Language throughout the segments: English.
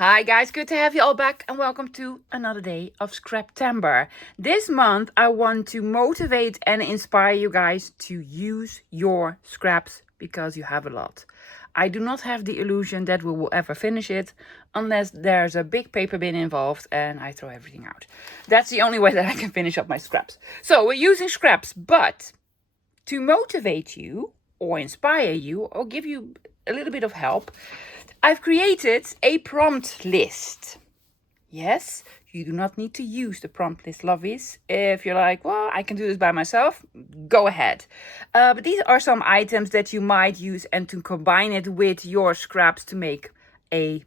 Hi guys, good to have you all back and welcome to another day of Scraptember. This month I want to motivate and inspire you guys to use your scraps because you have a lot. I do not have the illusion that we will ever finish it unless there's a big paper bin involved and I throw everything out. That's the only way that I can finish up my scraps. So we're using scraps, but to motivate you or inspire you or give you a little bit of help, I've created a prompt list. Yes, you do not need to use the prompt list, lovies. If you're like, well, I can do this by myself, go ahead. But these are some items that you might use and to combine it with your scraps to make a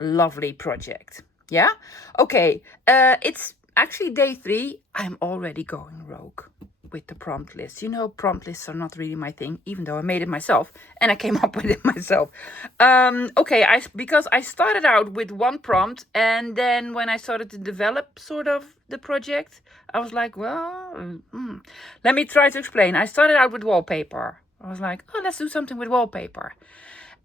lovely project. Yeah? Okay, it's actually day 3. I'm already going rogue with the prompt list. You know, prompt lists are not really my thing, even though I made it myself and I came up with it myself. Okay, because I started out with one prompt, and then when I started to develop sort of the project, I was like, well, let me try to explain. I started out with wallpaper. I was like, oh, let's do something with wallpaper.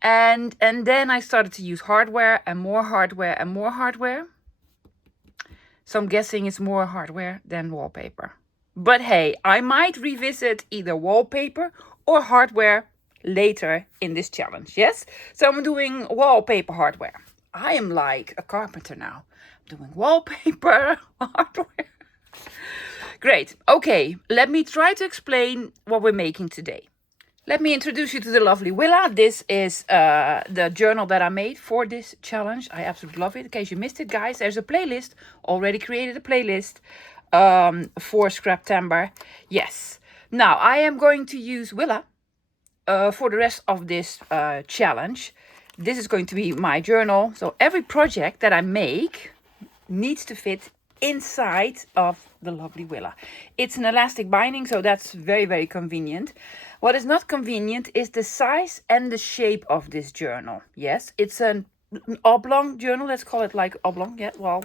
And then I started to use hardware and more hardware and more hardware. So I'm guessing it's more hardware than wallpaper. But hey, I might revisit either wallpaper or hardware later in this challenge, yes? So I'm doing wallpaper hardware. I am like a carpenter now. I'm doing wallpaper hardware. Great. Okay, let me try to explain what we're making today. Let me introduce you to the lovely Willa. This is the journal that I made for this challenge. I absolutely love it. In case you missed it, guys, there's a playlist. Already created a playlist for Scraptember. Yes. Now, I am going to use Willa for the rest of this challenge. This is going to be my journal. So every project that I make needs to fit inside of the lovely Willa. It's an elastic binding, so that's very, very convenient. What is not convenient is the size and the shape of this journal. Yes, it's an oblong journal. Let's call it like oblong. Yeah, well,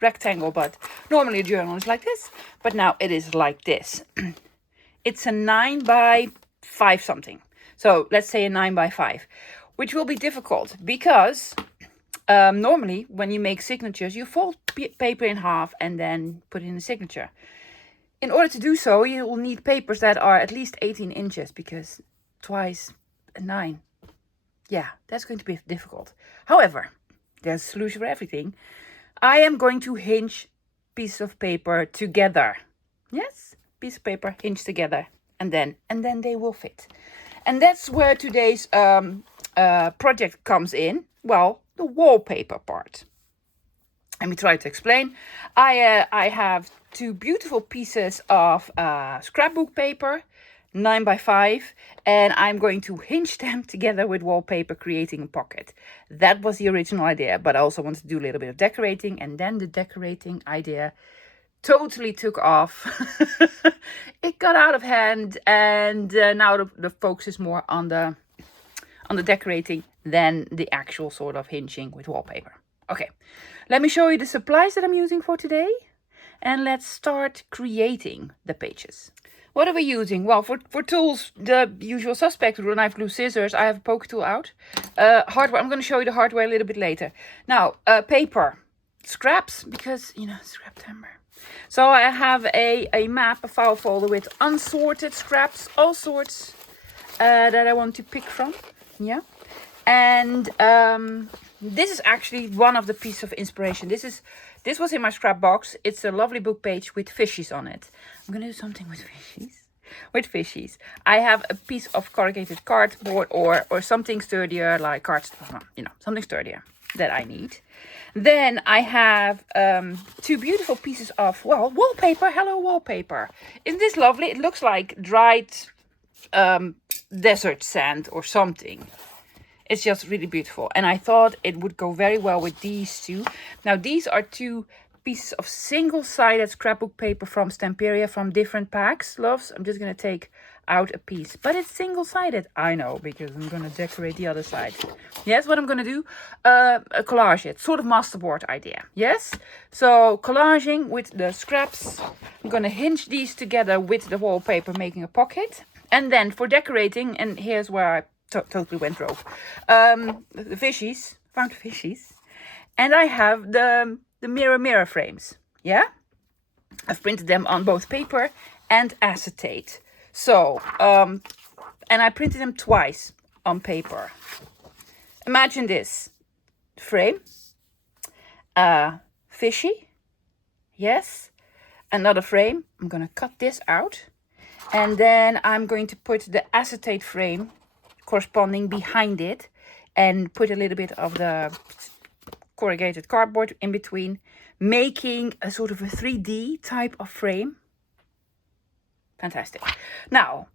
rectangle, but normally a journal is like this. But now it is like this. It's a 9 by 5 something. So let's say a 9 by 5, which will be difficult because normally when you make signatures, you fold paper in half and then put in a signature. In order to do so, you will need papers that are at least 18 inches because twice 9. Yeah, that's going to be difficult. However, there's a solution for everything. I am going to hinge pieces of paper together. Yes, piece of paper hinged together, and then they will fit. And that's where today's project comes in. Well, the wallpaper part. Let me try to explain. I have 2 beautiful pieces of scrapbook paper, 9 by 5, and I'm going to hinge them together with wallpaper, creating a pocket. That was the original idea, but I also wanted to do a little bit of decorating, and then the decorating idea totally took off. It got out of hand, and now the focus is more on the decorating than the actual sort of hinging with wallpaper. Okay, let me show you the supplies that I'm using for today. And let's start creating the pages. What are we using? Well, for tools, the usual suspect, rule, knife, glue, scissors. I have a poke tool out. Hardware, I'm going to show you the hardware a little bit later. Now, paper, scraps, because, you know, Scraptember. So I have a map, a file folder with unsorted scraps, all sorts that I want to pick from. Yeah. And this is actually one of the pieces of inspiration. This was in my scrap box. It's a lovely book page with fishies on it. I'm going to do something with fishies. I have a piece of corrugated cardboard or something sturdier, like cards, you know, something sturdier that I need. Then I have 2 beautiful pieces of, well, wallpaper. Hello, wallpaper. Isn't this lovely? It looks like dried desert sand or something. It's just really beautiful. And I thought it would go very well with these 2. Now, these are 2 pieces of single-sided scrapbook paper from Stamperia from different packs, loves. I'm just going to take out a piece. But it's single-sided. I know, because I'm going to decorate the other side. Yes, what I'm going to do? Collage it. Sort of masterboard idea. Yes? So, collaging with the scraps. I'm going to hinge these together with the wallpaper, making a pocket. And then for decorating, and here's where I totally went rogue. The fishies found fishies. And I have the mirror frames. Yeah? I've printed them on both paper and acetate. So, and I printed them twice on paper. Imagine this. Frame. Fishy. Yes. Another frame. I'm going to cut this out. And then I'm going to put the acetate frame corresponding behind it. And put a little bit of the corrugated cardboard in between. Making a sort of a 3D type of frame. Fantastic. Now,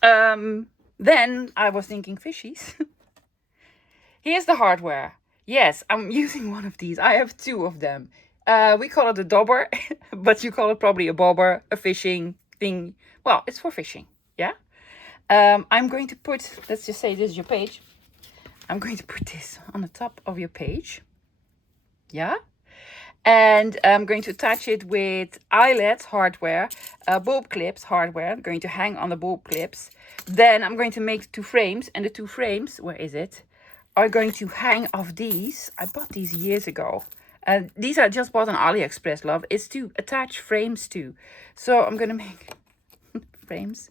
then I was thinking fishies. Here's the hardware. Yes, I'm using one of these. I have two of them. We call it a dobber, but you call it probably a bobber, a fishing thing. Well, it's for fishing, yeah? I'm going to put, let's just say this is your page. I'm going to put this on the top of your page. Yeah? And I'm going to attach it with eyelets hardware, bulb clips hardware. I'm going to hang on the bulb clips. Then I'm going to make two frames. And the two frames, where is it? Are going to hang off these. I bought these years ago. And these I just bought on AliExpress, love. It's to attach frames to. So I'm going to make frames.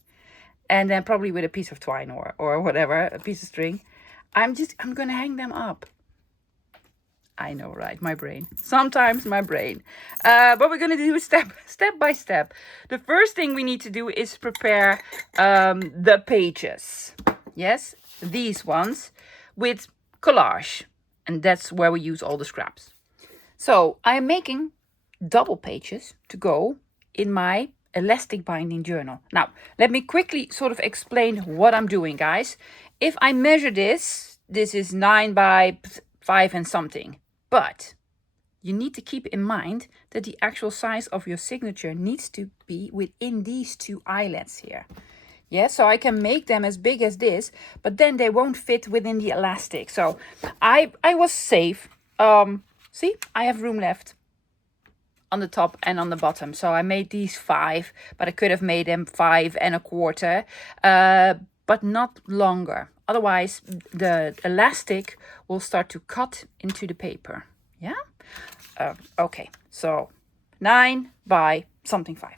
And then probably with a piece of twine or whatever, a piece of string. I'm going to hang them up. I know, right? My brain. Sometimes my brain. But we're going to do step by step. The first thing we need to do is prepare the pages. Yes, these ones with collage. And that's where we use all the scraps. So I'm making double pages to go in my elastic binding journal. Now, let me quickly sort of explain what I'm doing, guys. If I measure this is 9 by 5 and something. But you need to keep in mind that the actual size of your signature needs to be within these two eyelets here. Yeah, so I can make them as big as this, but then they won't fit within the elastic. So I was safe. See, I have room left on the top and on the bottom. So I made these 5, but I could have made them 5 1/4, but not longer. Otherwise, the elastic will start to cut into the paper. Yeah? Okay, so 9 by something 5.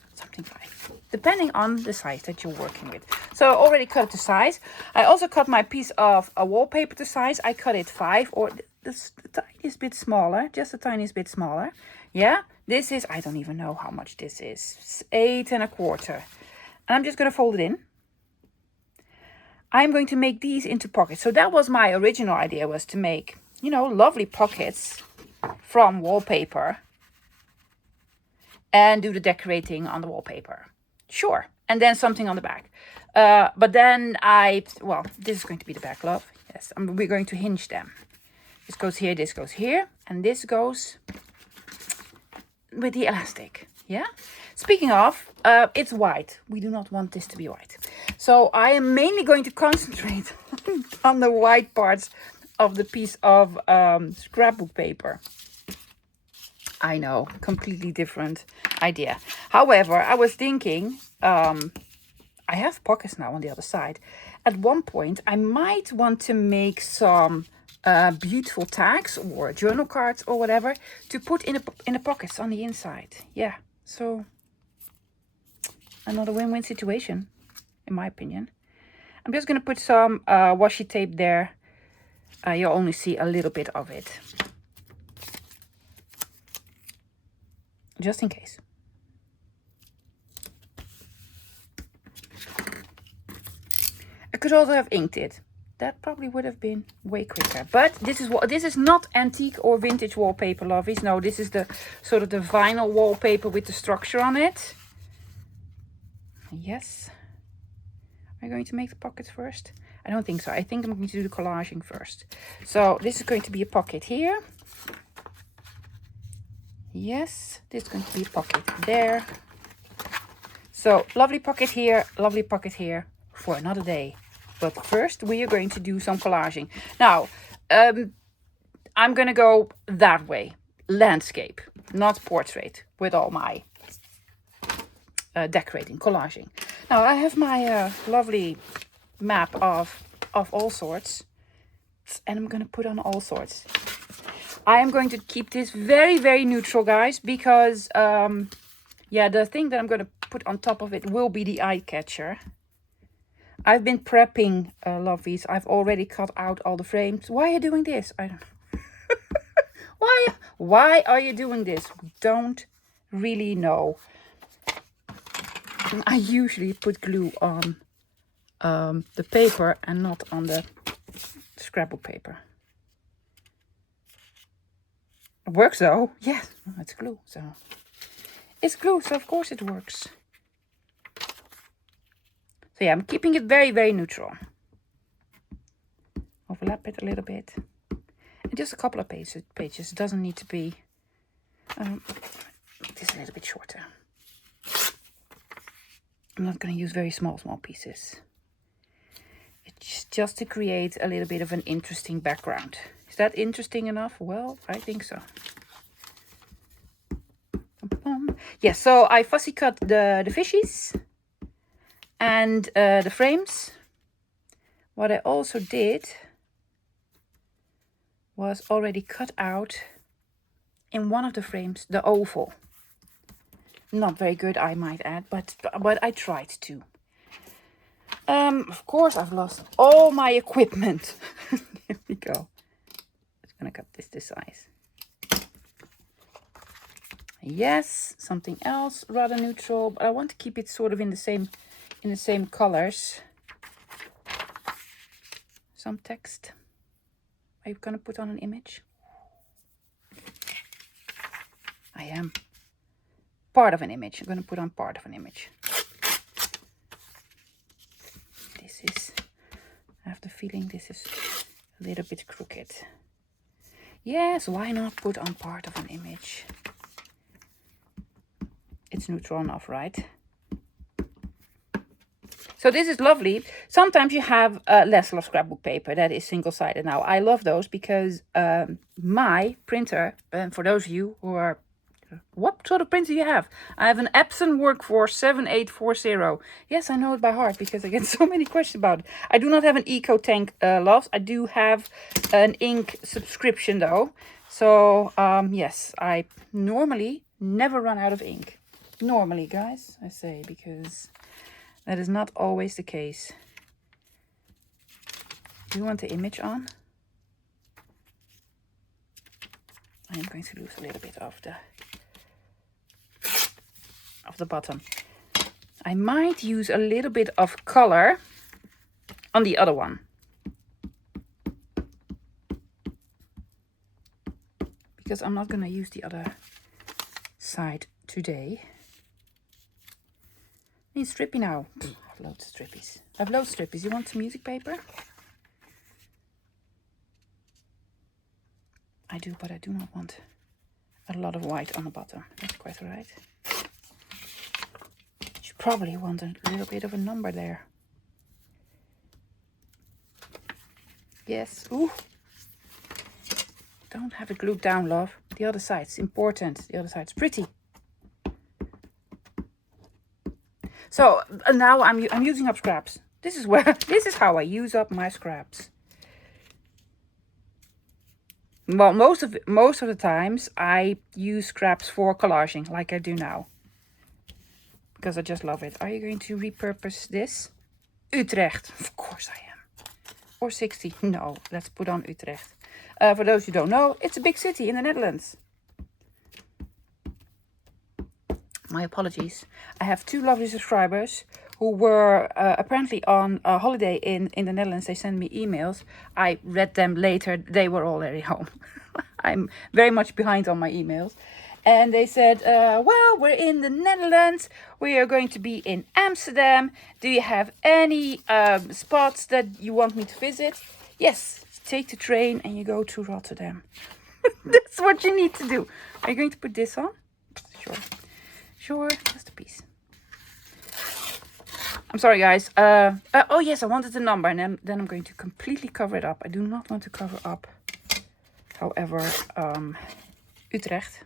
Depending on the size that you're working with. So I already cut it to size. I also cut my piece of a wallpaper to size. I cut it 5 or the tiniest bit smaller. Just the tiniest bit smaller. Yeah? This is, I don't even know how much this is. 8 1/4. And I'm just going to fold it in. I'm going to make these into pockets. So that was my original idea, was to make, you know, lovely pockets from wallpaper and do the decorating on the wallpaper. Sure. And then something on the back. But then this is going to be the back, love. Yes, we're going to hinge them. This goes here, and this goes with the elastic. Yeah? Speaking of, it's white. We do not want this to be white. So I am mainly going to concentrate on the white parts of the piece of scrapbook paper. I know, completely different idea. However, I was thinking, I have pockets now on the other side. At one point, I might want to make some beautiful tags or journal cards or whatever to put in the pockets on the inside. Yeah, so another win-win situation, in my opinion. I'm just going to put some washi tape there. You'll only see a little bit of it. Just in case. I could also have inked it. That probably would have been way quicker. But this is not antique or vintage wallpaper, lovies. No, this is the sort of the vinyl wallpaper with the structure on it. Yes. Am I going to make the pockets first? I don't think so. I think I'm going to do the collaging first. So this is going to be a pocket here. Yes, this is going to be a pocket there. So lovely pocket here for another day. But first we are going to do some collaging. Now, I'm going to go that way. Landscape, not portrait, with all my decorating, collaging. Now I have my lovely map of all sorts. and I'm going to put on all sorts. I am going to keep this very, very neutral, guys, because, yeah, the thing that I'm going to put on top of it will be the eye catcher. I've been prepping, lovelies. I've already cut out all the frames. Why are you doing this? I don't know. Why are you doing this? Don't really know. I usually put glue on the paper and not on the scrapbook paper. It works though. Yes, it's glue, so it's glue, so of course it works. So yeah, I'm keeping it very, very neutral. Overlap it a little bit. And just a couple of pages. It doesn't need to be this a little bit shorter. I'm not going to use very small pieces. It's just to create a little bit of an interesting background. Is that interesting enough? Well, I think so. Yeah, so I fussy cut the fishies and the frames. What I also did was already cut out in one of the frames the oval. Not very good, I might add, but I tried to. Of course, I've lost all my equipment. Here we go. Just gonna cut this size. Yes, something else rather neutral, but I want to keep it sort of in the same colors. Some text. Are you gonna put on an image? I am. Part of an image. I'm gonna put on part of an image. This is, I have the feeling this is a little bit crooked. Yes, why not put on part of an image? It's neutral enough, right? So this is lovely. Sometimes you have less of scrapbook paper that is single-sided. Now, I love those because my printer, and for those of you who are, what sort of printer do you have? I have an Epson Workforce 7840. Yes, I know it by heart because I get so many questions about it. I do not have an EcoTank, loves. I do have an ink subscription though. So, yes, I normally never run out of ink. Normally, guys, I say, because that is not always the case. Do you want the image on? I am going to lose a little bit of the bottom. I might use a little bit of color on the other one. Because I'm not going to use the other side today. I need strippy now. I have loads of strippies. I have loads of strippies. You want some music paper? I do, but I do not want a lot of white on the bottom. That's quite alright. You probably want a little bit of a number there. Yes. Ooh. Don't have it glued down, love. The other side's important. The other side's pretty. So now I'm using up scraps. This is how I use up my scraps. Well, most of the times I use scraps for collaging, like I do now, because I just love it. Are you going to repurpose this? Utrecht, of course I am. Or 60? No, let's put on Utrecht. For those who don't know, it's a big city in the Netherlands. My apologies. I have two lovely subscribers who were apparently on a holiday in the Netherlands. They sent me emails. I read them later. They were already home. I'm very much behind on my emails. And they said, well, we're in the Netherlands. We are going to be in Amsterdam. Do you have any spots that you want me to visit? Yes, take the train and you go to Rotterdam. That's what you need to do. Are you going to put this on? Sure. Sure, just a piece. I'm sorry, guys. Oh, yes, I wanted the number. And then I'm going to completely cover it up. I do not want to cover up, however, Utrecht.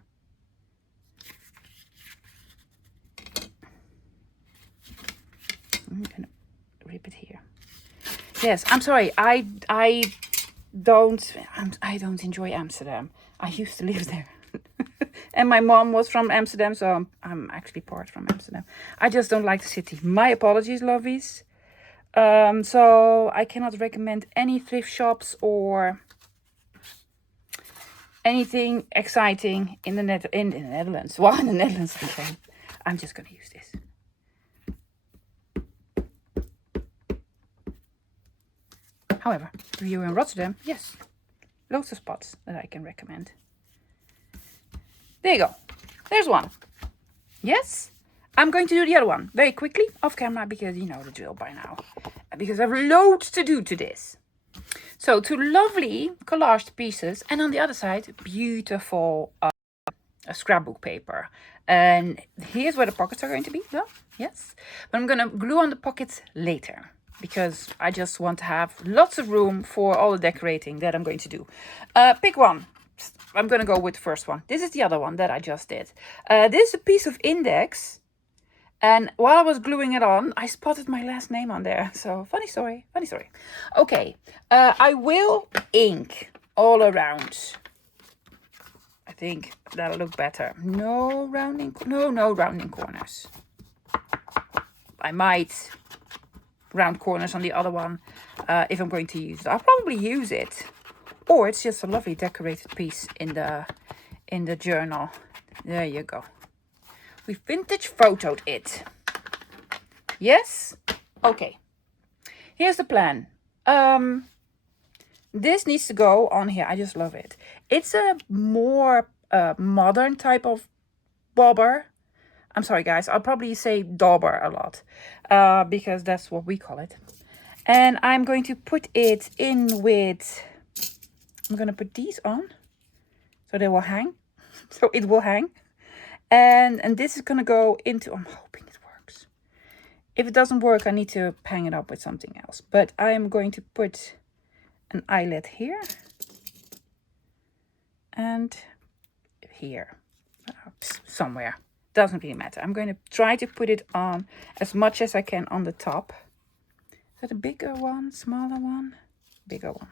I'm going to rip it here. Yes, I'm sorry. I I don't enjoy Amsterdam. I used to live there. And my mom was from Amsterdam, so I'm actually part from Amsterdam. I just don't like the city. My apologies, lovies. So I cannot recommend any thrift shops or anything exciting in the Netherlands. Well, in the Netherlands, okay. I'm just gonna use this. However, if you're in Rotterdam, yes, loads of spots that I can recommend. There you go. There's one. Yes, I'm going to do the other one very quickly off camera because you know the drill by now. Because I have loads to do to this. So 2 lovely collaged pieces, and on the other side, beautiful scrapbook paper. And here's where the pockets are going to be. Well, yes, but I'm gonna glue on the pockets later because I just want to have lots of room for all the decorating that I'm going to do. Pick one. I'm gonna go with the first one. This is the other one that I just did. This is a piece of index, and while I was gluing it on, I spotted my last name on there. So funny story, funny story. Okay, I will ink all around. I think that'll look better. No rounding corners. I might round corners on the other one if I'm going to use it. I'll probably use it. Or it's just a lovely decorated piece in the journal. There you go. We vintage photoed it. Yes? Okay. Here's the plan. This needs to go on here. I just love it. It's a more modern type of bobber. I'm sorry, guys. I'll probably say dauber a lot because that's what we call it. And I'm going to put it in with... I'm going to put these on so they will hang. So it will hang. And this is going to go into... I'm hoping it works. If it doesn't work, I need to hang it up with something else. But I'm going to put an eyelet here. And here. Somewhere. Doesn't really matter. I'm going to try to put it on as much as I can on the top. Is that a bigger one? Smaller one? Bigger one.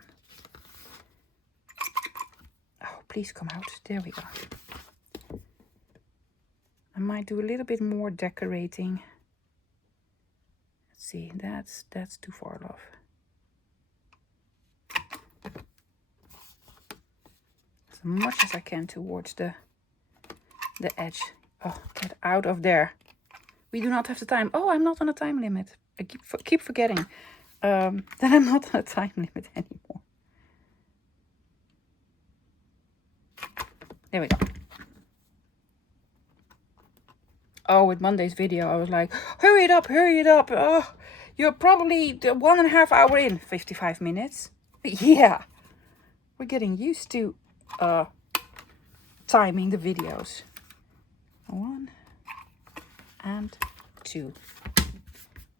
Oh, please come out. There we go. I might do a little bit more decorating. Let's see, that's too far off. As much as I can towards the edge. Oh, get out of there. We do not have the time. Oh, I'm not on a time limit. I keep forgetting that I'm not on a time limit anymore. There we go. Oh, with Monday's video, I was like, hurry it up, hurry it up. Oh, you're probably 1.5 hours in. 55 minutes. Yeah. We're getting used to timing the videos. 1 and 2.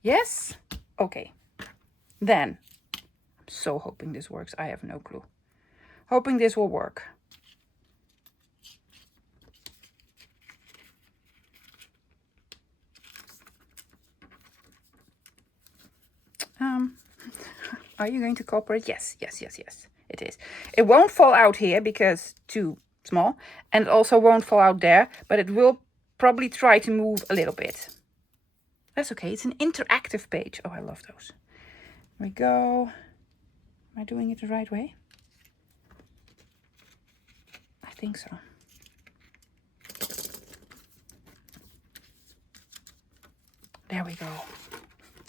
Yes? Okay. Then, I'm so hoping this works. I have no clue. Hoping this will work. Are you going to cooperate? Yes, yes, yes, yes. It is. It won't fall out here because too small. And it also won't fall out there. But it will probably try to move a little bit. That's okay. It's an interactive page. Oh, I love those. There we go. Am I doing it the right way? I think so. There we go.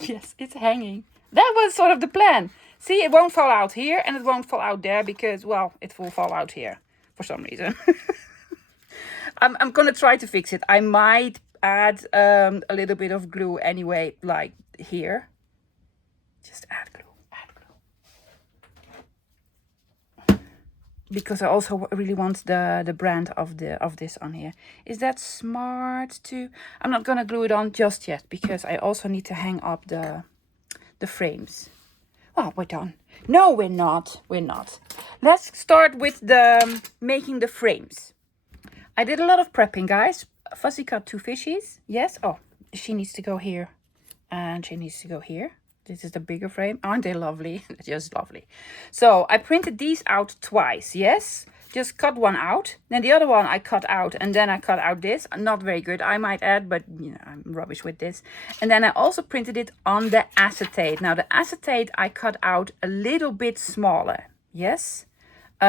Yes, it's hanging. That was sort of the plan. See, it won't fall out here and it won't fall out there because, well, it will fall out here for some reason. I'm going to try to fix it. I might add a little bit of glue anyway, like here. Just add glue, because I also really want the brand of this on here. Is that smart too? I'm not going to glue it on just yet because I also need to hang up the frames. Oh, we're done. No, we're not. We're not. Let's start with making the frames. I did a lot of prepping, guys. Fuzzy cut 2 fishies. Yes. Oh, she needs to go here. And she needs to go here. This is the bigger frame. Aren't they lovely? Just lovely. So I printed these out twice, yes? Just cut one out. Then the other one I cut out, and then I cut out this. Not very good, I might add, but you know, I'm rubbish with this. And then I also printed it on the acetate. Now the acetate I cut out a little bit smaller, yes?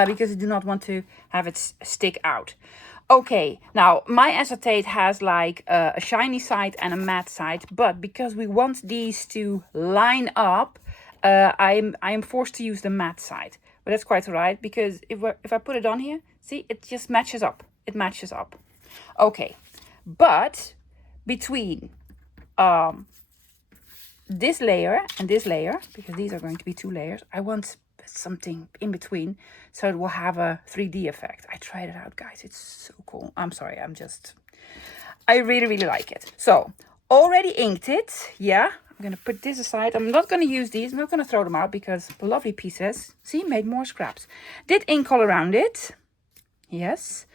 Because I do not want to have it stick out. Okay, now my acetate has like a shiny side and a matte side, but because we want these to line up, I am forced to use the matte side. But that's quite alright, because if I put it on here, see, it just matches up. It matches up. Okay, but between this layer and this layer, because these are going to be 2 layers, I want something in between so it will have a 3D effect. I tried it out, guys. It's so cool. I'm sorry, I really, really like it. So already inked it. Yeah, I'm gonna put this aside. I'm not gonna use these. I'm not gonna throw them out because lovely pieces. See, made more scraps. Did ink all around it. Yes.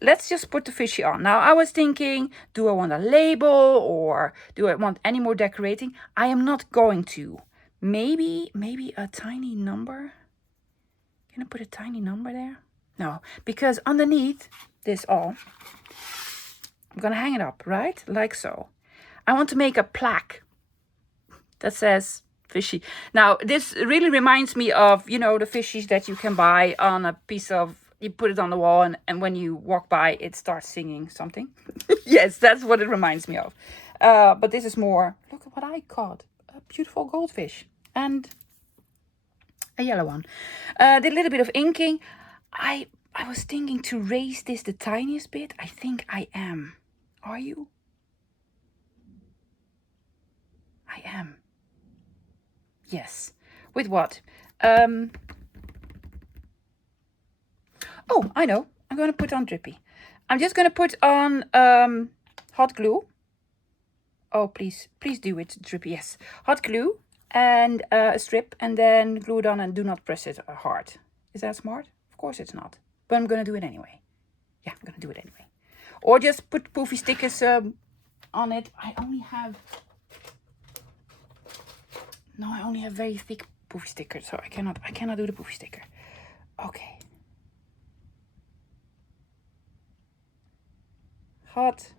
Let's just put the fishy on. Now I was thinking, do I want a label or do I want any more decorating? I am not going to. Maybe a tiny number. Can I put a tiny number there? No, because underneath this all, I'm gonna hang it up, right? Like so. I want to make a plaque that says fishy. Now, this really reminds me of, you know, the fishies that you can buy on a piece of, you put it on the wall and when you walk by, it starts singing something. Yes, that's what it reminds me of. But this is more, look at what I caught. A beautiful goldfish. And a yellow one. Did a little bit of inking. I was thinking to raise this the tiniest bit. I think I am. Are you? I am. Yes. With what? Oh, I know. I'm going to put on drippy. I'm just going to put on hot glue. Oh, please do it, drippy. Yes. Hot glue and a strip, and then glue it on and do not press it hard. Is that smart? Of course it's not. But I'm going to do it anyway. Yeah, I'm going to do it anyway. Or just put poofy stickers on it. I only have very thick poofy stickers, so I cannot do the poofy sticker. Okay. Hot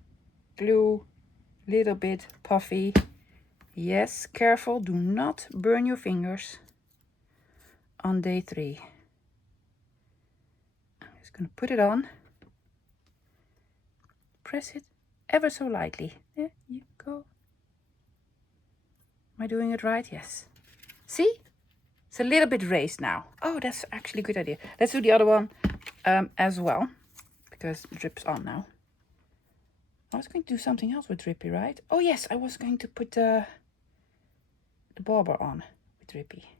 glue, little bit puffy. Yes, careful, do not burn your fingers on day 3. I'm just going to put it on. Press it ever so lightly. There you go. Am I doing it right? Yes. See? It's a little bit raised now. Oh, that's actually a good idea. Let's do the other one as well, because it drips on now. I was going to do something else with drippy, right? Oh yes, I was going to put the bobber on with drippy.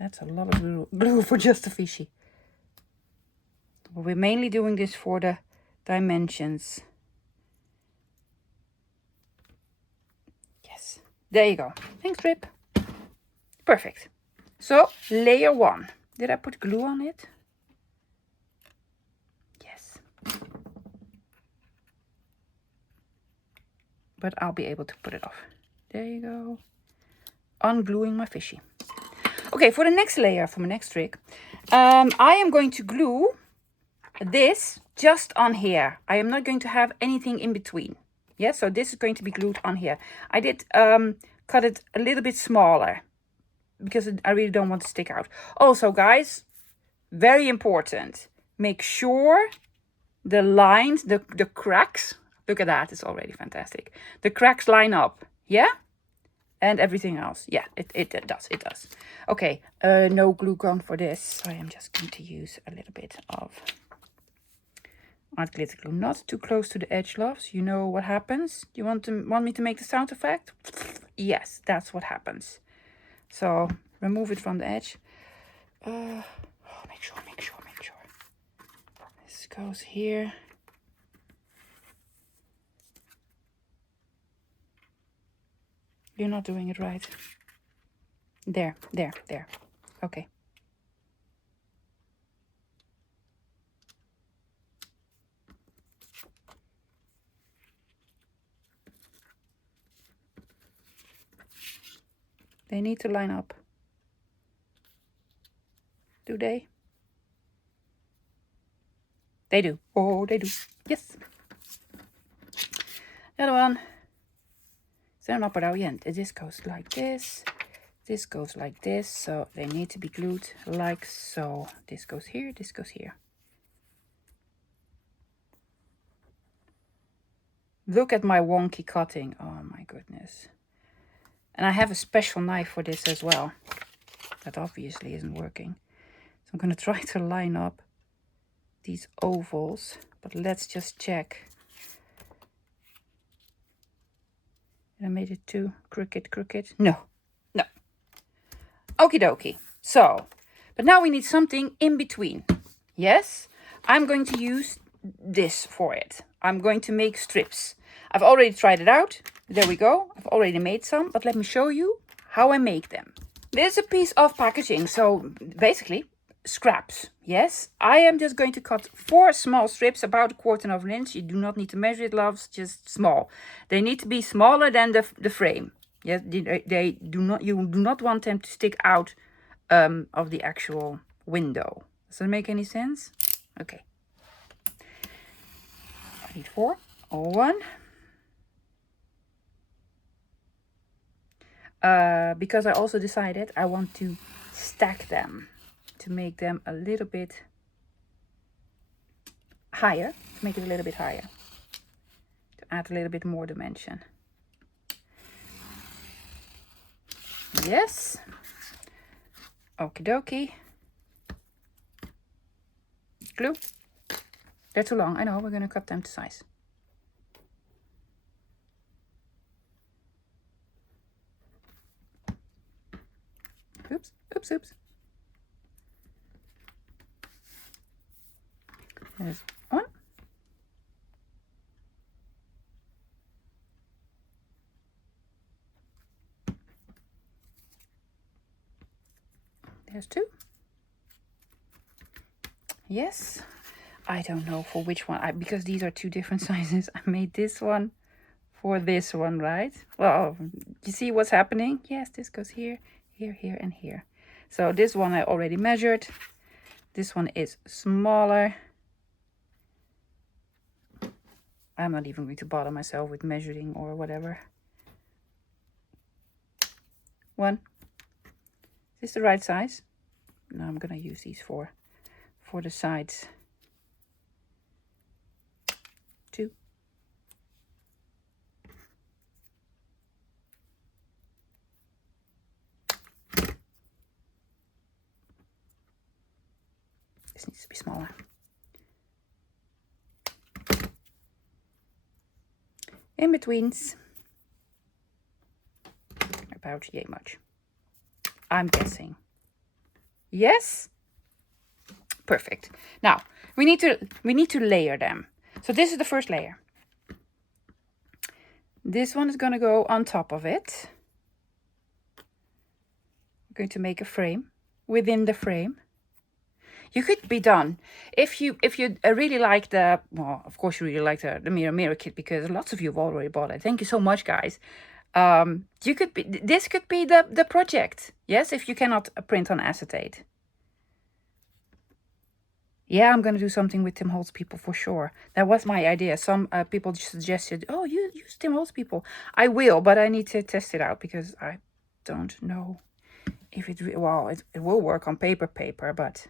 That's a lot of glue for just a fishy. But we're mainly doing this for the dimensions. Yes, there you go. Thanks, Drip. Perfect. So, layer 1. Did I put glue on it? Yes. But I'll be able to put it off. There you go. Ungluing my fishy. Okay, for the next layer, for my next trick, I am going to glue this just on here. I am not going to have anything in between. Yeah, so this is going to be glued on here. I did cut it a little bit smaller because I really don't want to stick out. Also, guys, very important. Make sure the lines, the cracks, look at that, it's already fantastic. The cracks line up, yeah? And everything else. Yeah, it does. Okay, no glue gun for this. I am just going to use a little bit of art glitter glue. Not too close to the edge, loves. You know what happens? You want me to make the sound effect? Yes, that's what happens. So remove it from the edge. Make sure. This goes here. You're not doing it right. There. Okay. They need to line up. Do they? They do. Oh, they do. Yes. The other one. They're not brilliant. This goes like this. This goes like this. So they need to be glued like so. This goes here. This goes here. Look at my wonky cutting. Oh my goodness. And I have a special knife for this as well. That obviously isn't working. So I'm going to try to line up these ovals. But let's just check. I made it too crooked. No. Okie dokie. So, but now we need something in between. Yes, I'm going to use this for it. I'm going to make strips. I've already tried it out. There we go. I've already made some, but let me show you how I make them. This is a piece of packaging. So basically scraps. Yes, I am just going to cut 4 small strips, about 1/4 of an inch. You do not need to measure it, loves, just small. They need to be smaller than the frame. Yes, they do not. You do not want them to stick out of the actual window. Does that make any sense? Okay. I need 4. 1. Because I also decided I want to stack them to make them a little bit higher. To make it a little bit higher. To add a little bit more dimension. Yes. Okie dokie. Glue. They're too long. I know. We're going to cut them to size. Oops. Oops. Oops. There's 1. There's 2. Yes. I don't know for which one. Because these are 2 different sizes. I made this one for this one, right? Well, you see what's happening? Yes, this goes here, here, here, and here. So this one I already measured. This one is smaller. I'm not even going to bother myself with measuring or whatever. 1. Is this the right size? No, I'm going to use these for the sides. 2. This needs to be smaller. In betweens. About yay much. I'm guessing. Yes? Perfect. Now, we need to layer them. So this is the first layer. This one is going to go on top of it. We're going to make a frame within the frame. You could be done if you really like the, well, of course you really like the mirror kit, because lots of you have already bought it. Thank you so much, guys. This could be the project. Yes, if you cannot print on acetate. Yeah, I'm going to do something with Tim Holtz people for sure. That was my idea. Some people suggested, oh, you use Tim Holtz people. I will, but I need to test it out because I don't know if it will work on paper, but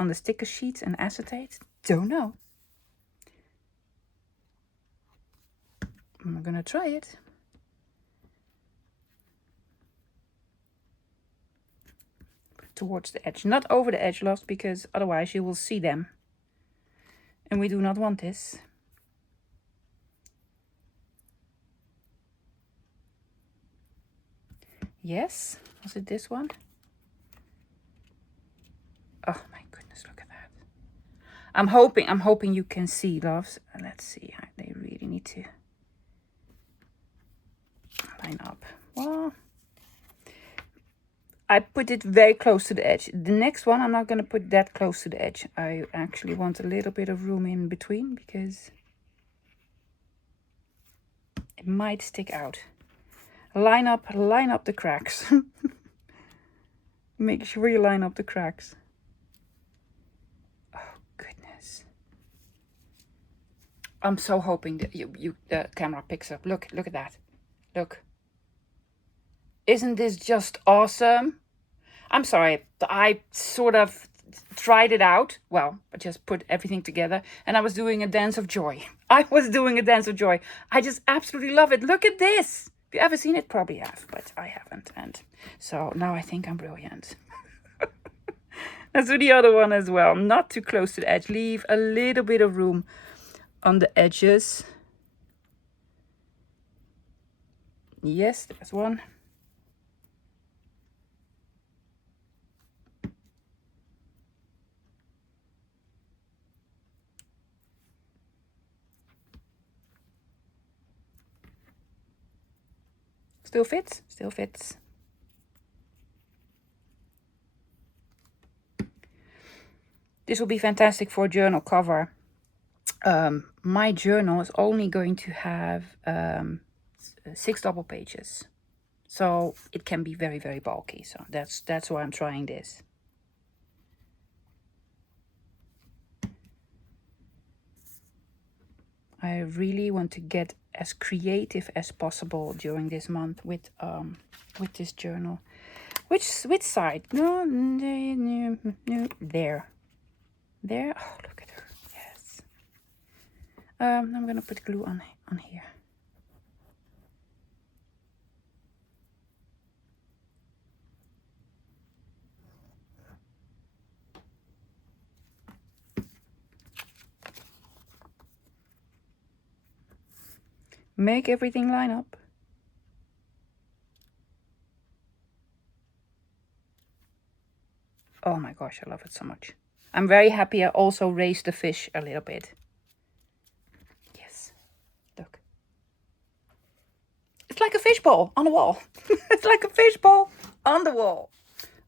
on the sticker sheets and acetate, don't know. I'm going to try it. Towards the edge, not over the edge, lost, because otherwise you will see them, and we do not want this. Yes, was it this one? Oh my goodness, look at that. I'm hoping you can see, loves. Let's see. They really need to line up. Well, I put it very close to the edge. The next one, I'm not going to put that close to the edge. I actually want a little bit of room in between because it might stick out. Line up the cracks. Make sure you line up the cracks. Oh, goodness. I'm so hoping that the camera picks up. Look at that. Look. Isn't this just awesome? I'm sorry, I sort of tried it out. Well, I just put everything together and I was doing a dance of joy. I was doing a dance of joy. I just absolutely love it. Look at this. Have you ever seen it? Probably have, but I haven't. And so now I think I'm brilliant. Let's do the other one as well. Not too close to the edge. Leave a little bit of room on the edges. Yes, there's one. Still fits? Still fits. This will be fantastic for a journal cover. My journal is only going to have 6 double pages. So it can be very, very bulky. So that's why I'm trying this. I really want to get as creative as possible during this month with this journal. Which side? No, there. There. Oh, look at her. Yes. I'm gonna put glue on here. Make everything line up. Oh my gosh, I love it so much. I'm very happy I also raised the fish a little bit. Yes, look. It's like a fishbowl on the wall. It's like a fishbowl on the wall.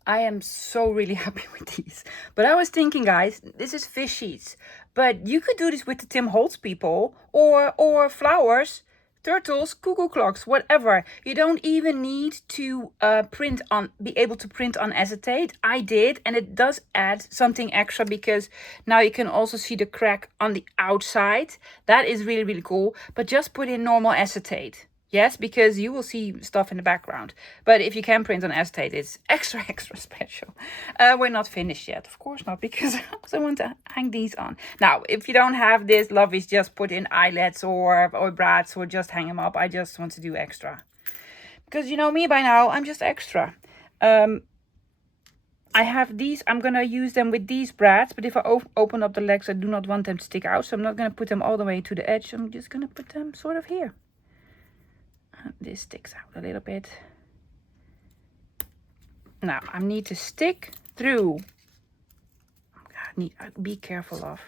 I am so really happy with these. But I was thinking, guys, this is fish sheets. But you could do this with the Tim Holtz people or flowers, turtles, cuckoo clocks, whatever. You don't even need to be able to print on acetate. I did, and it does add something extra because now you can also see the crack on the outside. That is really, really cool. But just put in normal acetate. Yes, because you will see stuff in the background. But if you can print on acetate, it's extra, extra special. We're not finished yet. Of course not, because I also want to hang these on. Now, if you don't have this, lovies, just put in eyelets or brads or just hang them up. I just want to do extra. Because you know me by now, I'm just extra. I have these. I'm going to use them with these brads. But if I open up the legs, I do not want them to stick out. So I'm not going to put them all the way to the edge. I'm just going to put them sort of here. This sticks out a little bit. Now I need to stick through. Be careful of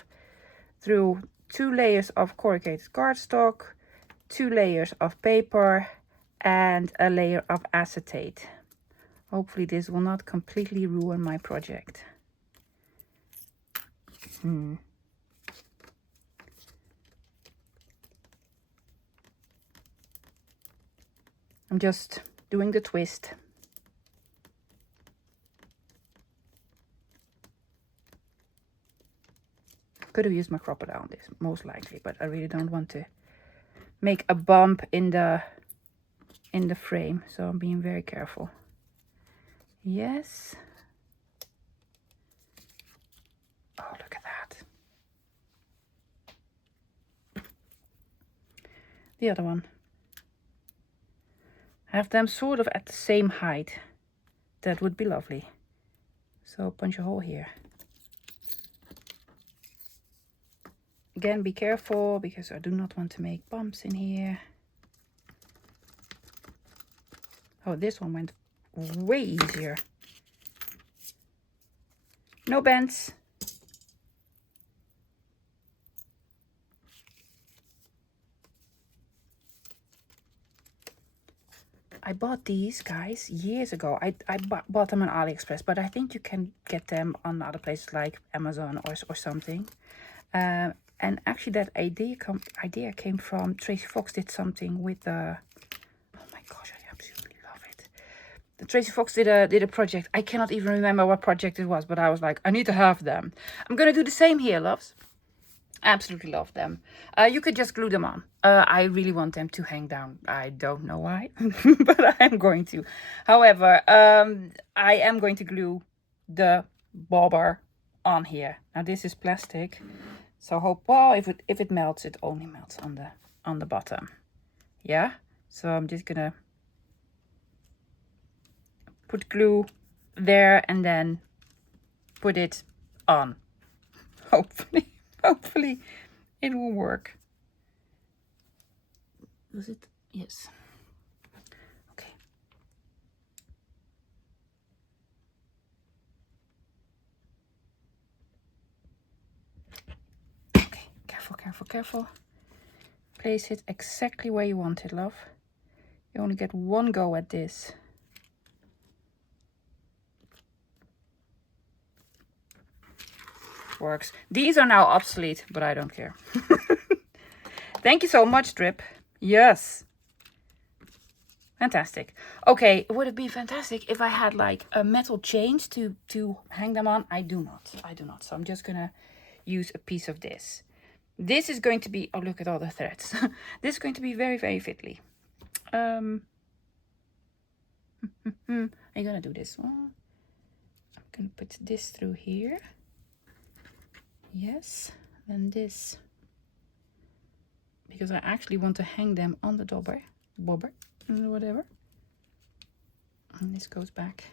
through 2 layers of corrugated cardstock, 2 layers of paper, and a layer of acetate. Hopefully this will not completely ruin my project. I'm just doing the twist. Could have used my crocodile on this, most likely, but I really don't want to make a bump in the frame, so I'm being very careful. Yes. Oh, look at that. The other one. Have them sort of at the same height. That would be lovely. So punch a hole here. Again, be careful because I do not want to make bumps in here. Oh, this one went way easier. No bends. I bought these, guys, years ago. I bought them on AliExpress, but I think you can get them on other places like Amazon or something. And actually that idea came from Tracy Fox did something with the... Oh my gosh, I absolutely Tracy Fox did a project. I cannot even remember what project it was, but I was like, I need to have them. I'm gonna do the same here, loves. Absolutely love them. You could just glue them on. I really want them to hang down. I don't know why, but I am going to. However, I am going to glue the bobber on here. Now this is plastic, so hope, well, if it melts, it only melts on the bottom. Yeah. So I'm just gonna put glue there and then put it on. Hopefully it will work. Does it? Yes. Okay. Okay, careful. Place it exactly where you want it, love. You only get one go at this. Works. These are now obsolete, but I don't care. Thank you so much, Drip. Yes. Fantastic. Okay, would it be fantastic if I had like a metal chains to hang them on? I do not. So I'm just gonna use a piece of this. This is going to be, oh, look at all the threads. This is going to be very, very fiddly. I'm gonna do this one. I'm gonna put this through here. Yes, then this, because I actually want to hang them on the bobber, whatever. And this goes back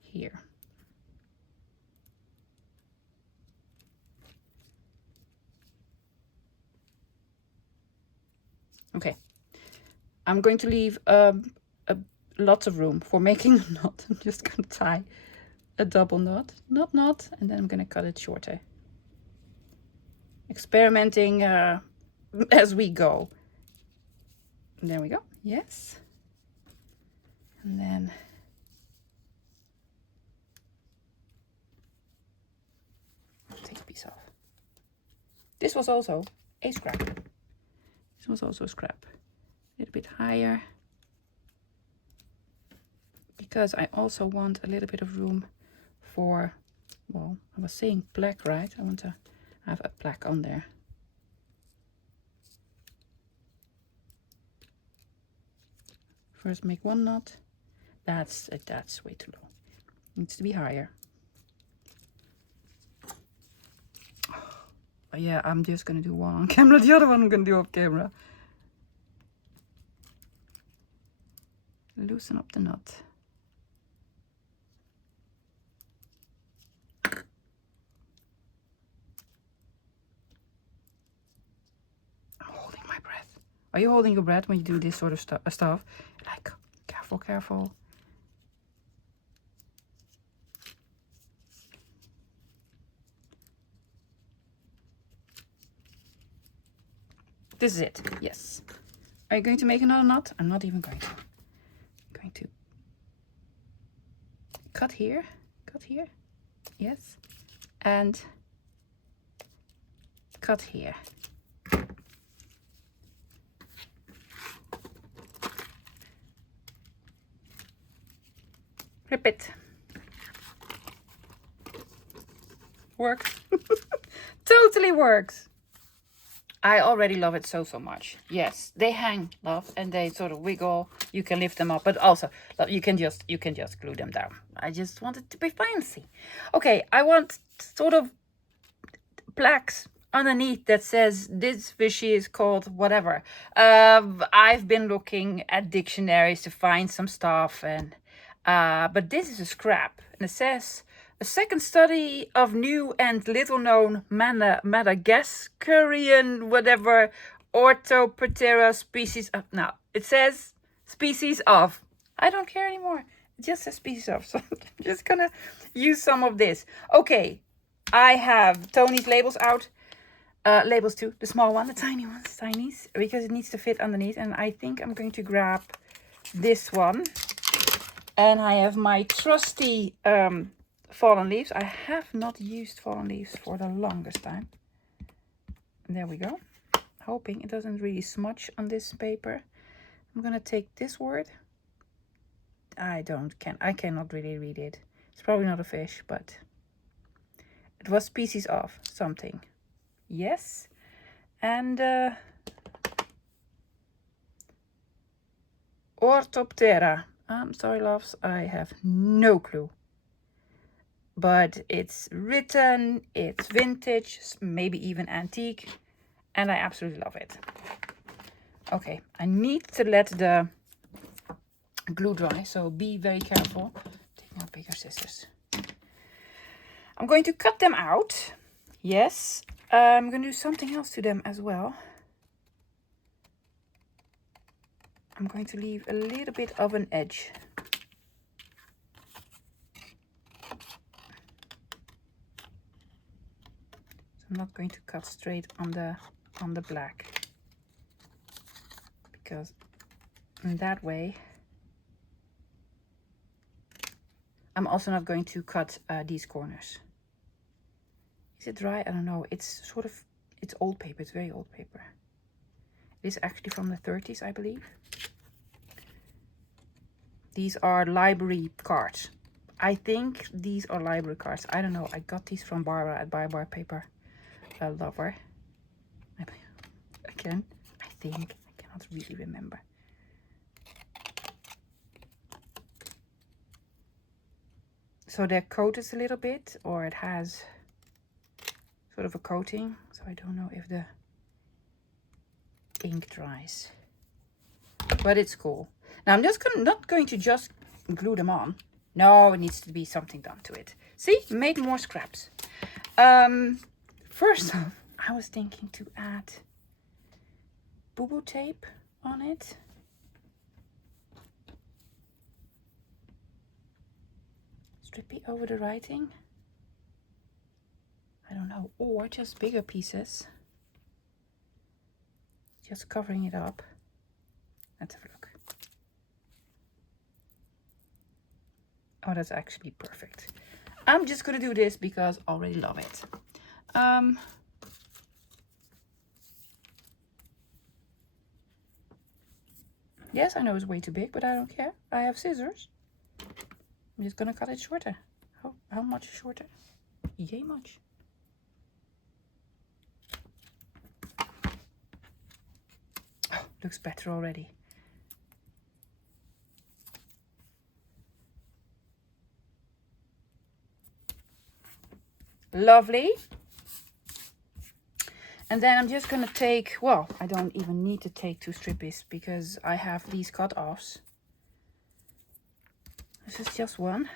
here. Okay, I'm going to leave lots of room for making a knot. I'm just gonna tie a double knot, knot, and then I'm gonna cut it shorter. Experimenting as we go. There we go. Yes. And then I'll take a piece off. This was also a scrap. This was also a scrap. A little bit higher, because I also want a little bit of room for, well, I was saying black, right? I want to have a black on there. First make one knot. That's way too low. Needs to be higher. Oh, yeah, I'm just gonna do one on camera. The other one I'm gonna do off camera. Loosen up the knot. Are you holding your breath when you do this sort of stuff? Like, careful. This is it. Yes. Are you going to make another knot? I'm not even going to. I'm going to cut here. Yes. And cut here. Rip it. Works. Totally works. I already love it so much. Yes, they hang, love, and they sort of wiggle. You can lift them up, but also love, you can just glue them down. I just want it to be fancy. Okay, I want sort of plaques underneath that says this fishy is called whatever. I've been looking at dictionaries to find some stuff, and but this is a scrap, and it says a second study of new and little known Madagascarian whatever Orthoptera species of. Now it says species of. I don't care anymore. It just says species of. So I'm just gonna use some of this. Okay, I have Tony's labels out. Labels too, the small one, the tiny ones, tinies, because it needs to fit underneath. And I think I'm going to grab this one. And I have my trusty fallen leaves. I have not used fallen leaves for the longest time. And there we go. Hoping it doesn't really smudge on this paper. I'm gonna take this word I cannot really read it. It's probably not a fish, but it was species of something. Yes. And Orthoptera. I'm sorry, loves, I have no clue. But it's written, it's vintage, maybe even antique, and I absolutely love it. Okay, I need to let the glue dry, so be very careful. Take more bigger scissors. I'm going to cut them out. Yes, I'm going to do something else to them as well. I'm going to leave a little bit of an edge. So I'm not going to cut straight on the black, because in that way I'm also not going to cut these corners. Is it dry? I don't know. It's sort of, it's old paper. It's very old paper. It is actually from the 30s, I believe. These are library cards. I think these are library cards. I don't know. I got these from Barbara at Buy Bar Paper Lover. Again, I think. I cannot really remember. So they're coated a little bit, or it has sort of a coating. So I don't know if the ink dries. But it's cool. Now I'm just not going to just glue them on. No, it needs to be something done to it. See, made more scraps. First off, I was thinking to add boo-boo tape on it. Strippy over the writing. I don't know, or just bigger pieces. Just covering it up. Let's have a look. Oh, that's actually perfect. I'm just gonna do this because I already love it. Yes, I know it's way too big, but I don't care. I have scissors. I'm just gonna cut it shorter. How much shorter? Yay much. Oh, looks better already. Lovely. And then I'm just gonna take, well, I don't even need to take 2 strippies because I have these cut-offs. This is just one.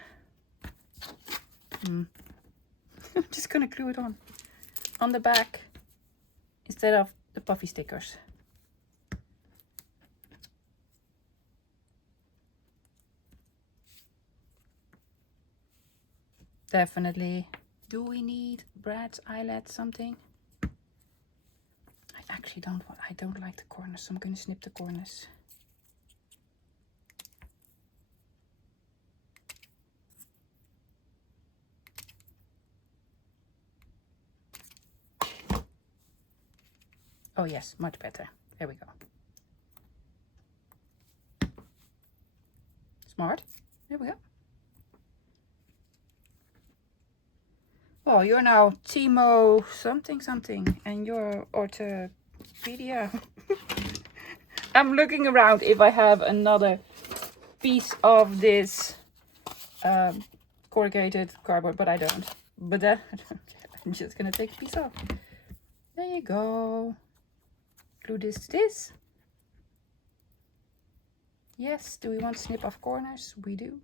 I'm just gonna glue it on the back instead of the puffy stickers. Definitely. Do we need Brad's eyelet something? I actually I don't like the corners, so I'm gonna snip the corners. Oh yes, much better. There we go. Smart. There we go. Well, you're now Timo something something, and you're Orthopedia. I'm looking around if I have another piece of this corrugated cardboard, but I don't. But I'm just gonna take a piece off. There you go. Glue this to this. Yes, do we want to snip off corners? We do.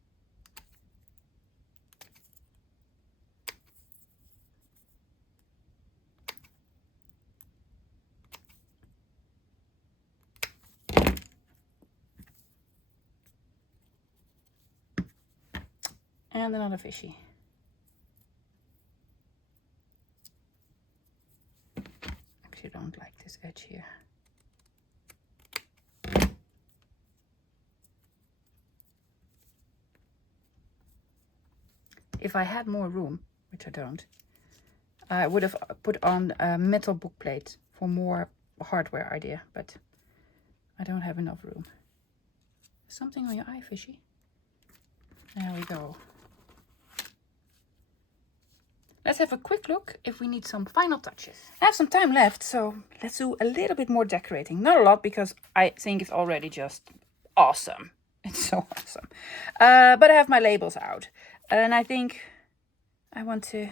And another fishy. Actually, I don't like this edge here. If I had more room, which I don't, I would have put on a metal book plate for more hardware idea, but I don't have enough room. Something on your eye, fishy? There we go. Let's have a quick look if we need some final touches. I have some time left, so let's do a little bit more decorating. Not a lot, because I think it's already just awesome. It's so awesome. But I have my labels out. And I think I want to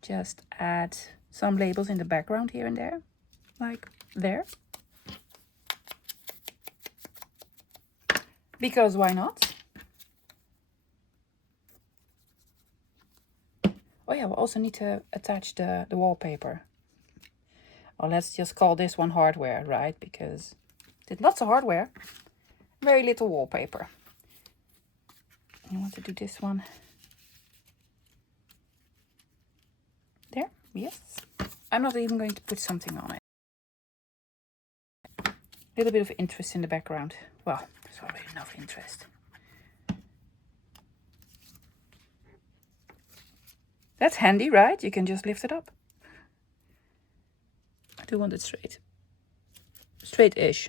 just add some labels in the background here and there. Like there. Because why not? Oh yeah, we'll also need to attach the wallpaper. Well, let's just call this one hardware, right? Because did lots of hardware, very little wallpaper. I want to do this one. There, yes. I'm not even going to put something on it. A little bit of interest in the background. Well, there's already enough interest. That's handy, right? You can just lift it up. I do want it straight. Straight-ish.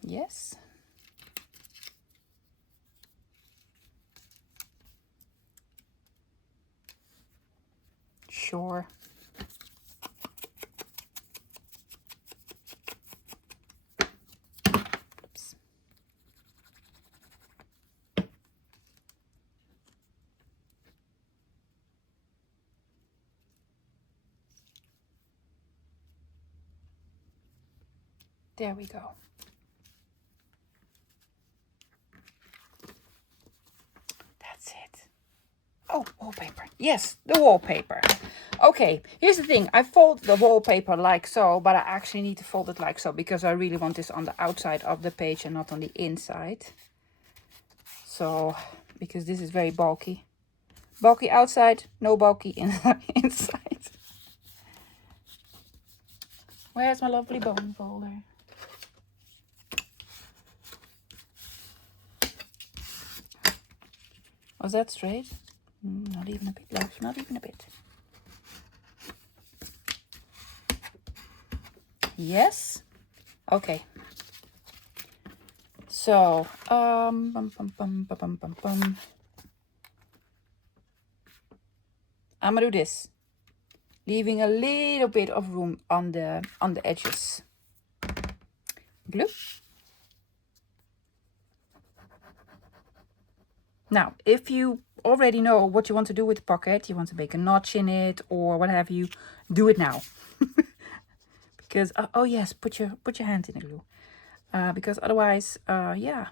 Yes. Sure. Oops. There we go. That's it. Oh, wallpaper. Yes, the wallpaper. Okay, here's the thing. I fold the wallpaper like so, but I actually need to fold it like so because I really want this on the outside of the page and not on the inside. So, because this is very bulky. Bulky outside, no bulky inside. Where's my lovely bone folder? Was that straight? Not even a bit, love, not even a bit. Yes. Okay. So, I'm gonna do this, leaving a little bit of room on the edges. Glue. Now, if you already know what you want to do with the pocket, you want to make a notch in it or what have you, do it now. Because oh yes, put your hand in the glue. Because otherwise, yeah,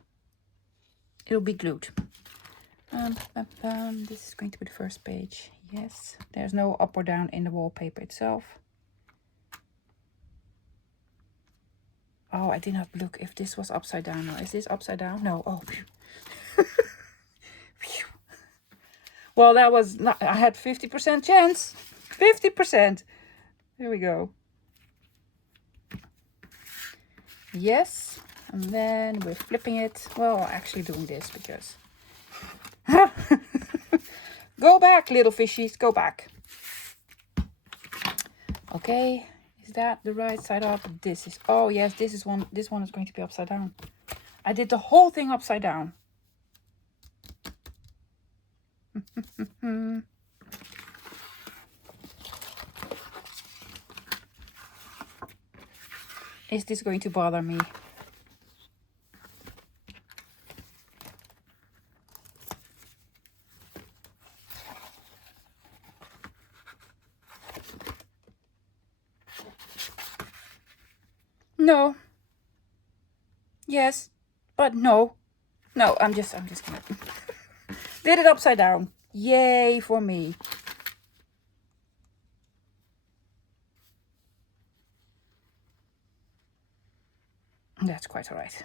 it'll be glued. This is going to be the first page. Yes, there's no up or down in the wallpaper itself. Oh, I did not look if this was upside down. Now, is this upside down? No. Oh, phew. Well, that was not, I had 50% chance. 50%. There we go. Yes. And then we're flipping it. Well, actually doing this because... Go back, little fishies. Go back. Okay. Is that the right side up? This is... Oh, yes. This one is going to be upside down. I did the whole thing upside down. Is this going to bother me? No. Yes, but no. No, I'm just gonna did it upside down. Yay for me. That's quite all right.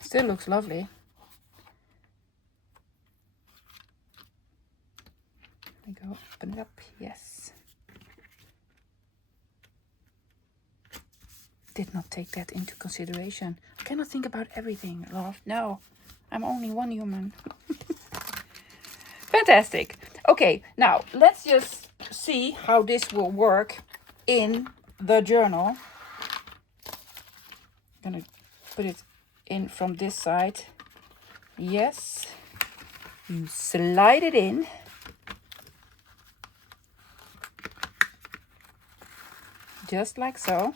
Still looks lovely. There we go. Open it up. Yes. Did not take that into consideration. I cannot think about everything, love. No, I'm only one human. Fantastic. Okay, now let's just see how this will work in the journal. I'm gonna put it in from this side. Yes. You slide it in. Just like so.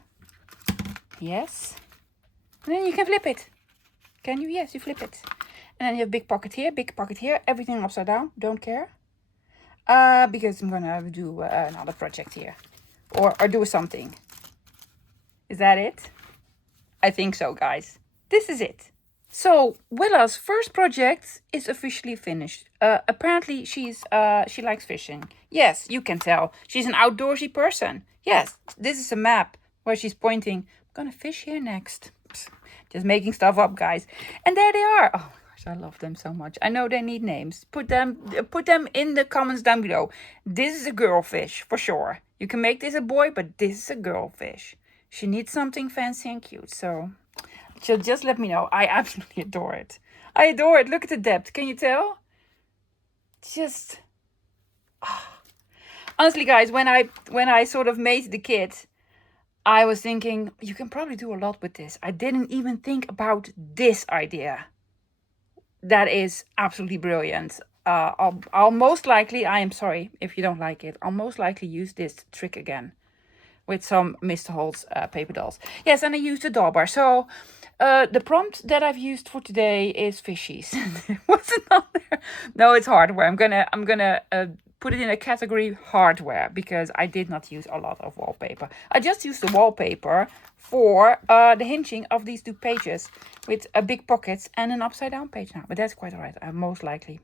Yes. And then you can flip it. Can you? Yes, you flip it. And then you have big pocket here, everything upside down. Don't care. Because I'm gonna do another project here. Or do something. Is that it? I think so, guys. This is it. So Willa's first project is officially finished. Apparently she likes fishing. Yes, you can tell. She's an outdoorsy person. Yes, this is a map where she's pointing. I'm gonna fish here next. Psst, just making stuff up, guys. And there they are. Oh my gosh, I love them so much. I know they need names. Put them in the comments down below. This is a girl fish for sure. You can make this a boy, but this is a girl fish. She needs something fancy and cute, so just let me know. I absolutely adore it. I adore it. Look at the depth. Can you tell? Just honestly, guys, when I sort of made the kit, I was thinking you can probably do a lot with this. I didn't even think about this idea. That is absolutely brilliant. I'll most likely, I am sorry if you don't like it, I'll most likely use this trick again with some Mr. Holt's paper dolls. Yes, and I used a doll bar. So the prompt that I've used for today is fishies. What's it on there? No, it's hardware. I'm gonna put it in a category hardware because I did not use a lot of wallpaper. I just used the wallpaper for the hinging of these 2 pages with big pockets and an upside down page now. But that's quite alright. Most likely.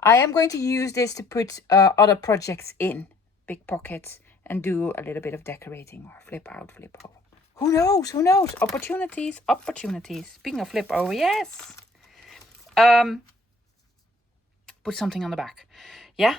I am going to use this to put other projects in. Big pockets. And do a little bit of decorating or flip out, flip over. Who knows? Who knows? Opportunities, opportunities. Speaking of flip over, yes. Put something on the back. Yeah?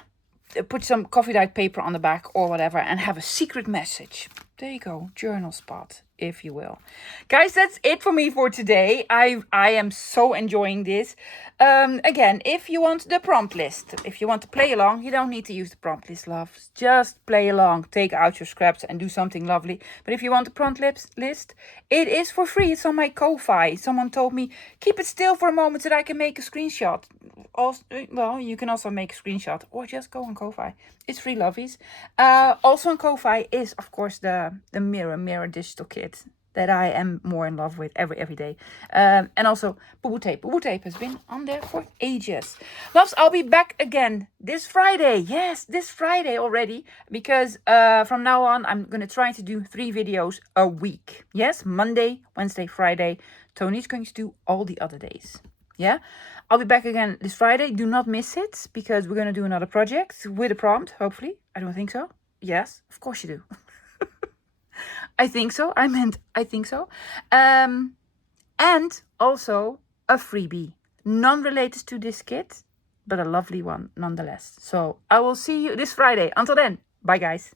Put some coffee dyed paper on the back or whatever and have a secret message. There you go. Journal spot, if you will. Guys, that's it for me for today. I am so enjoying this. Again, if you want the prompt list, if you want to play along, you don't need to use the prompt list, loves. Just play along. Take out your scraps and do something lovely. But if you want the prompt list, it is for free. It's on my KOFI. Someone told me, keep it still for a moment so that I can make a screenshot. Also, well, you can also make a screenshot or just go on KOFI. It's free, lovies. Also on KOFI is, of course, the mirror digital kit that I am more in love with every day. And also boo-boo tape. Boo-boo tape has been on there for ages. Loves, I'll be back again this Friday. Yes, this Friday already. Because from now on, I'm going to try to do 3 videos a week. Yes, Monday, Wednesday, Friday. Tony's going to do all the other days. Yeah, I'll be back again this Friday. Do not miss it because we're going to do another project with a prompt, hopefully. I don't think so. Yes, of course you do. I think so. I think so. And also a freebie. Non-related to this kit, but a lovely one nonetheless. So I will see you this Friday. Until then, bye guys.